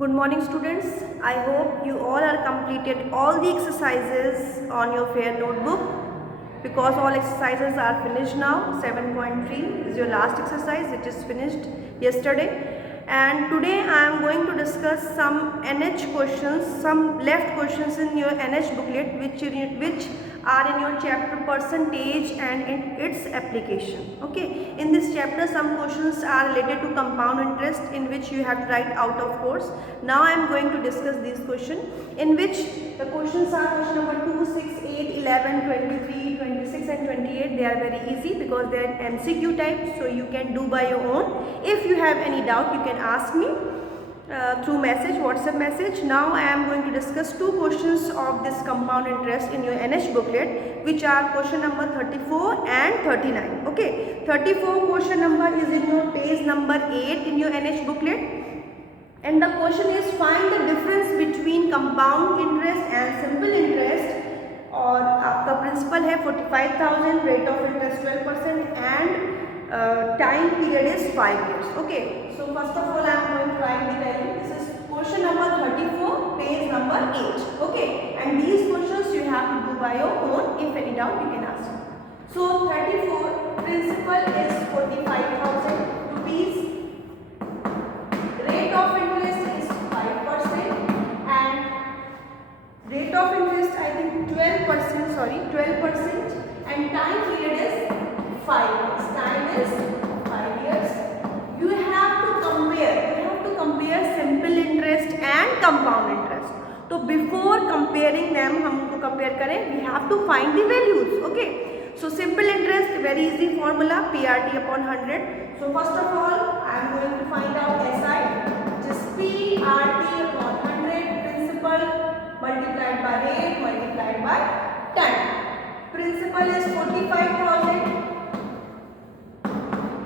Good morning students. I hope you all are completed all the exercises on your fair notebook because all exercises are finished now. 7.3 is your last exercise. It is finished yesterday. And today I am going to discuss some NH questions, some left questions in your NH booklet which are in your chapter percentage and in its application. Okay, in this chapter some questions are related to compound interest in which you have to write out of course. Now I am going to discuss these questions in which the questions are question number 2, 6, 8, 11, 23, 26 and 28. They are very easy because they are MCQ type, so you can do by your own. If you have any doubt you can ask me through message, WhatsApp message. Now I am going to discuss two questions of this compound interest in your NH booklet, which are question number 34 and 39. Okay, 34 question number is in your page number 8 in your NH booklet, and the question is find the difference between compound interest and simple interest. और आपका principal है 45,000, rate of interest 12% and time period is 5 years. Okay, so first of all I am going to write the value. This is question number 34, page number 8. Okay, and these questions you have to do by your own. If any doubt you can ask. So 34, principal is 45,000 rupees, rate of interest is 5% and rate of interest I think 12%, sorry 12%, and time period is 5 years. Time is 5 years. You have to compare simple interest and compound interest. तो before comparing them हम उनको compare करें, we have to find the values. Okay, so simple interest very easy formula, PRT upon 100. So first of all I am going to find out SI, which is PRT upon 100, principal multiplied by rate multiplied by time. Principal is 45,000,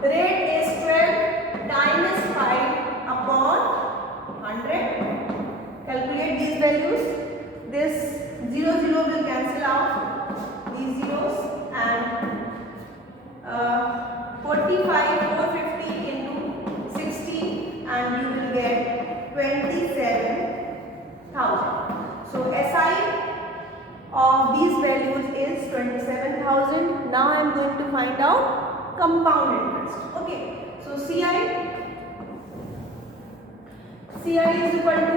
rate is 12, time is 5 upon 100. Calculate these values. This 0 0 will cancel out these zeros, and 45 450 into 60 and you will get 27,000. So SI of these values is 27,000. Now I am going to find out compound interest. Okay, so CI is equal to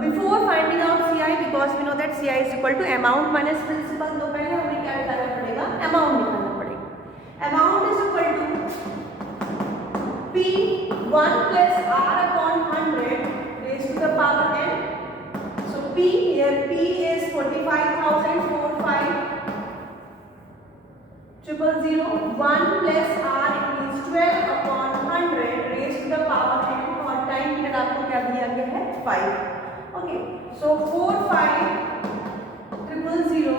before finding out CI, because we know that CI is equal to amount minus principal, तो पहले हमें क्या निकालना पड़ेगा, amount निकालना पड़ेगा. Amount is equal to P1 plus R upon 100 raised to the power n. So P here, P is 45,000, 45 000, 1 plus R is 12 upon 100 raised to the power n, और time period आपको क्या दिया गया है 5. ओके, सो 45,000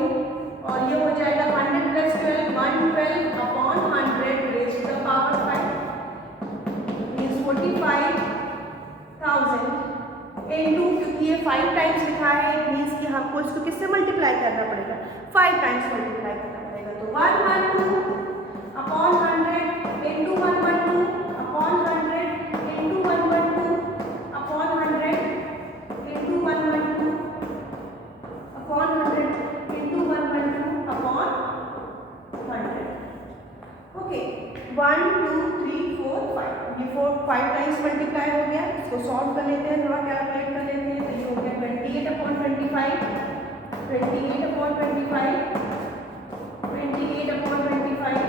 और ये हो जाएगा 100 plus 12, 112 upon 100 raise to the power 5 means 45,000 into, क्योंकि ये 5 टाइम्स लिखा है मींस कि हमको इसको किससे मल्टीप्लाई करना पड़ेगा, 5 टाइम्स मल्टीप्लाई करना पड़ेगा. तो 112 upon 100 into 112 upon 100 into 112 upon 100 into 112 upon 100 into 112 upon 100. Okay, 1 2 3 4 5, ये 5 टाइम्स मल्टीप्लाई हो गया. इसको सॉल्व कर लेते हैं, थोड़ा कैलकुलेट कर लेते हैं. तो ये हो गया 28 अपॉन 25, 28 अपॉन 25, 28 upon 25,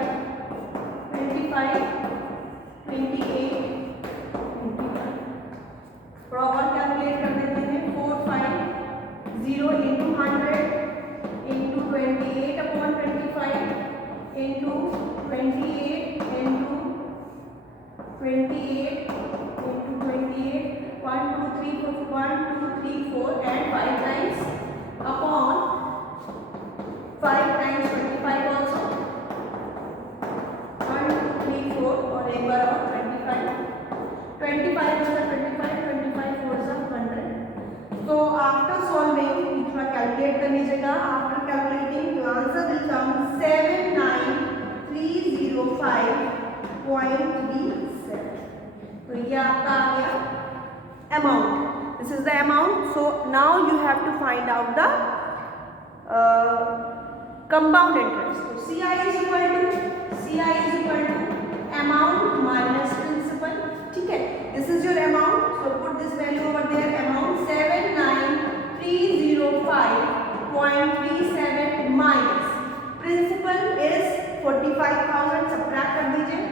25, 28, 21. थोड़ा और कैलकुलेट कर देते हैं. 450 into 100 into 28 upon 25 into 28 into 28 into 28, 1 2 3 4, 1 2 3 4 and 5 times upon 5 times 25 also, 1 2 3 4 और एक बार और 25, 25 is 25, 25 4 is 100. So after solving, थोड़ा कैलकुलेट कर लीजिएगा. After calculating, your answer will come 79305.37. This is the amount. So now you have to find out the compound interest. So CI is equal to amount minus principal. ठीक है, this is your amount. So put this value over there. Amount 79305.37 minus principal is 45,000. subtract कर दीजिए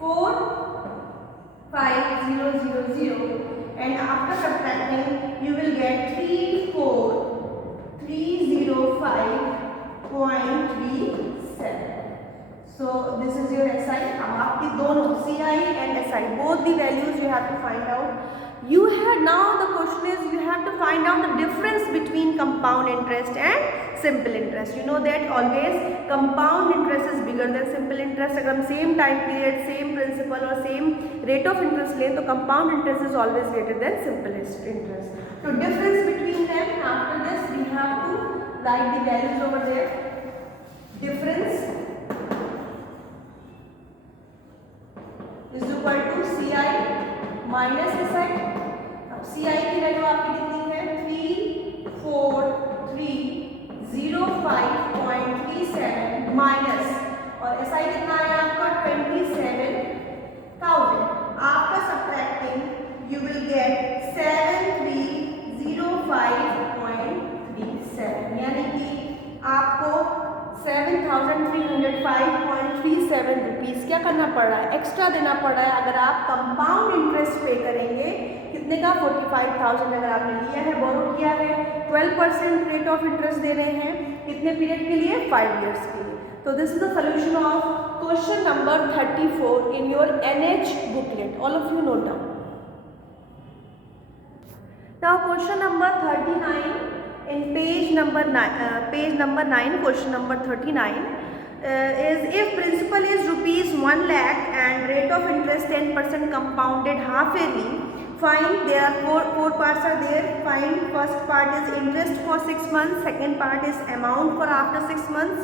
45000 and after subtracting you will get 34305.37. So this is your SI. अब आपकी दोनों CI and SI both the values you have to find out. You have now the question is you have to find out the difference between compound interest and simple interest. You know that always compound interest is bigger than simple interest. अगर हम same time period, same principal और same rate of interest लें तो compound interest is always greater than simple interest. So difference between them, after this we have to write the values over there. Difference is equal to CI minus SI. अब CI की value आपकी कितनी है 34305.37 minus और SI कितना है आपका 27,000. After subtracting you will get 7305.37 यानी कि आपको 7,305.37 रुपीज़ क्या करना पड़ रहा है, एक्स्ट्रा देना पड़ रहा है अगर आप कंपाउंड इंटरेस्ट पे करेंगे. कितने का 45,000 अगर आपने लिया है, बोरो किया है, 12% रेट ऑफ इंटरेस्ट दे रहे हैं. कितने पीरियड के लिए, 5 years के लिए. तो this is the solution of question number 34 in your NH booklet. All of you note down. Now question number 39 in page number 9 question number 39 is if principal is rupees 1 lakh and rate of interest 10% compounded half yearly, find there are four parts are there. Find first part is interest for 6 months, second part is amount for after 6 months,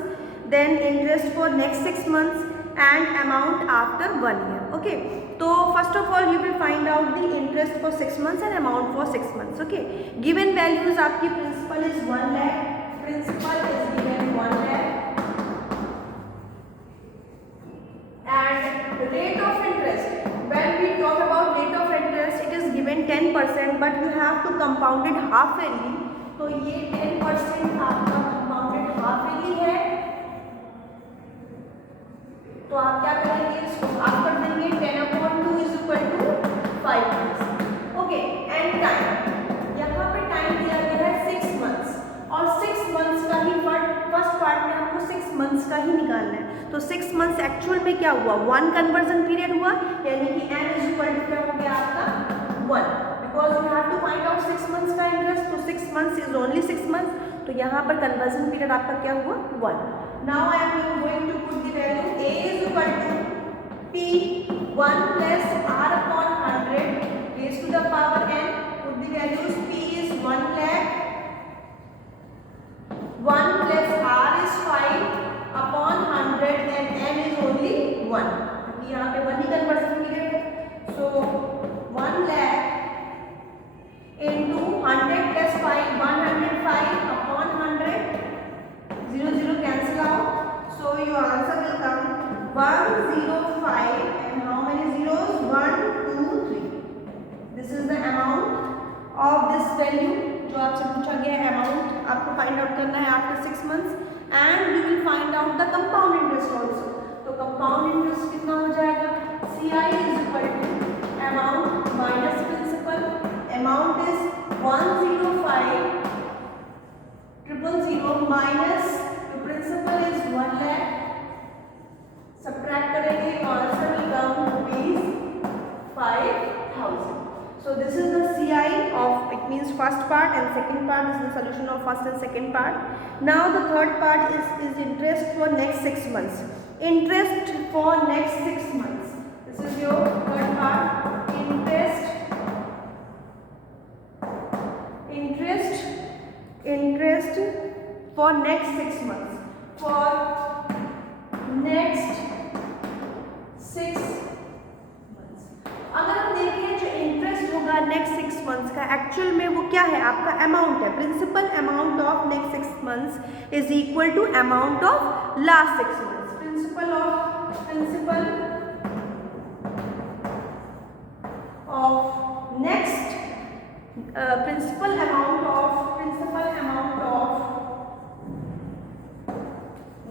then interest for next 6 months and amount after 1 year. Okay, so first of all you will find out the interest for 6 months and amount for 6 months. Okay, given values आपकी principal is 1 lakh, principal is given 1 lakh and rate of interest, when we talk about rate of interest it is given 10% but you have to compound it half yearly. तो ये 10% आपका compounded half yearly है. तो आप क्या करेंगे, इसको आप कर देंगे 10/2 is equal to 5 months. Okay, and time यहाँ पे टाइम दिया गया है 6 months और 6 months का ही फर्स्ट पार्ट में हमको 6 months का ही निकालना है. तो 6 months एक्चुअल में क्या हुआ, 1 कन्वर्जन पीरियड हुआ यानी कि n is equal to क्या हो गया आपका 1 because you have to find out 6 months का इंटरेस्ट. तो 6 months इज ओनली 6 months. तो यहाँ पर कन्वर्जन पीरियड आपका क्या हुआ 1. Now I am going to put the value A is equal to P1 plus R upon 100 raised to the power n. Put the values. P is 1 lakh, 1 plus R is 5 upon 100 and n is only 1. क्योंकि यहाँ पे 1 ही conversion period है. So 1 lakh into 100 plus 5, 105 upon 100. 0 0 cancel out. So your answer will come 105 and how many zeros, 1 2 3. This is the amount of this value जो आपसे पूछा गया है. Amount आपको फाइंड आउट करना है after 6 months and you will find out the compound interest also. तो compound interest कितना हो जाएगा, CI is equal to amount minus principal. Amount is 105,000 minus principal is 1 lakh. Subtract करेंगे और answer will come rupees 5,000. So this is the CI of, it means first part and second part is the solution of first and second part. Now the third part is interest for next 6 months. Interest for next 6 months. This is your third part. Interest for next 6 months. For next 6 months. अगर हम देखें जो interest होगा next 6 6 months का actual में वो क्या है, आपका अमाउंट है, principal amount of next 6 months is equal to amount of last 6 months. Principal of next principal amount of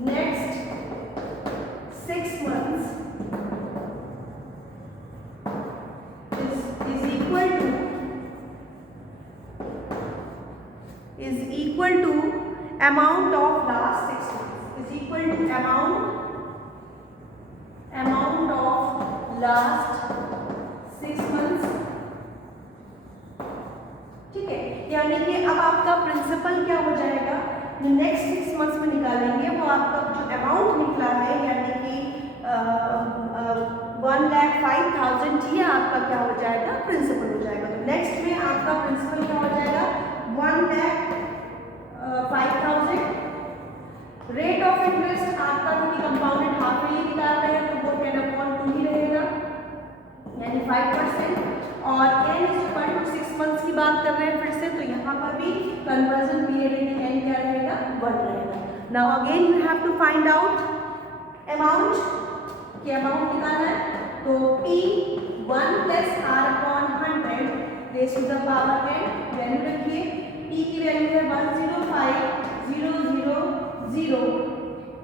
next 6 months is equal to amount of last 6 months, is equal to amount of last 6 months। ठीक है, यानी कि अब आपका principal क्या हो जाएगा, जो नेक्स्ट 6 मंथ्स में निकालेंगे वो आपका जो अमाउंट निकला है यानी कि 1,05,000 ये आपका क्या हो जाएगा, प्रिंसिपल हो जाएगा। तो नेक्स्ट में आपका प्रिंसिपल क्या हो जाएगा, 1,05,000। रेट ऑफ इंटरेस्ट आपका क्योंकि कंपाउंडेड हाफ ईयरली निकाल रहे हैं तो वो 10/2 ही रहेगा यानी 5%। और n = 6 मंथ्स की बात कर रहे हैं फिर से, तो यहाँ पर भी कन्वर्जन पीरियड इन n क्या रहेगा, 1 रहेगा। Now again you have to find out amount, कि अमाउंट निकालना है तो P1 + R/100 raise to the power 10, value रखिए, P की वैल्यू है 105,000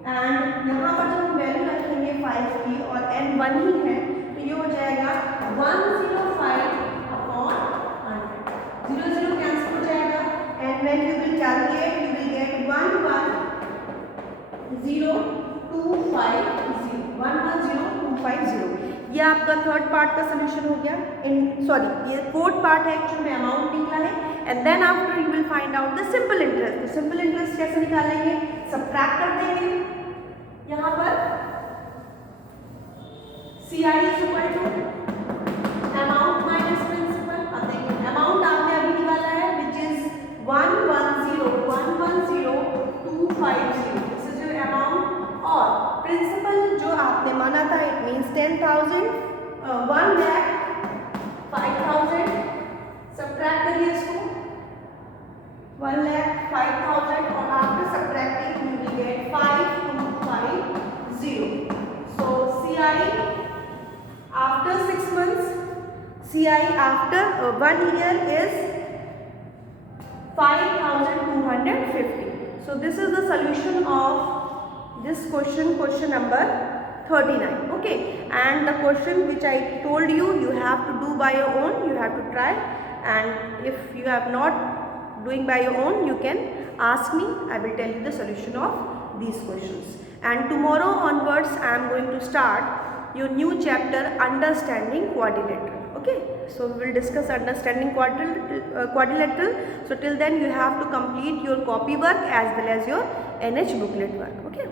एंड यहाँ पर जब हम वैल्यू रखेंगे 5 की और n 1 ही है तो ये हो जाएगा 105/100, 0 कैंसिल हो जाएगा and when you will calculate you will get 110,250। ये आपका थर्ड पार्ट का सोल्यूशन हो गया। ये फोर्थ पार्ट है, एक्चुअली में अमाउंट निकला है and then after you will find out the simple interest. तो सिंपल इंटरेस्ट कैसे निकालेंगे, सब्ट्रैक्ट कर देंगे, यहाँ पर CI = अमाउंट माइनस प्रिंसिपल। अब देखिए अमाउंट आपने अभी निकाला है which is 110,250, this is your amount. और प्रिंसिपल जो आपने माना था इट मीन्स 10,000, 1,05,000, सब्ट्रैक्ट करिए इसको 1,05,000 और after subtracting you will get 5,250। So CI after 6 months, CI after 1 year is 5,250. So this is the solution of this question number 39. Okay, and the question which I told you, you have to do by your own, you have to try, and if you have not doing by your own you can ask me, I will tell you the solution of these questions. And tomorrow onwards I am going to start your new chapter, understanding quadrilateral. Okay, so we will discuss understanding quadrilateral. So till then you have to complete your copy work as well as your NH booklet work. Okay.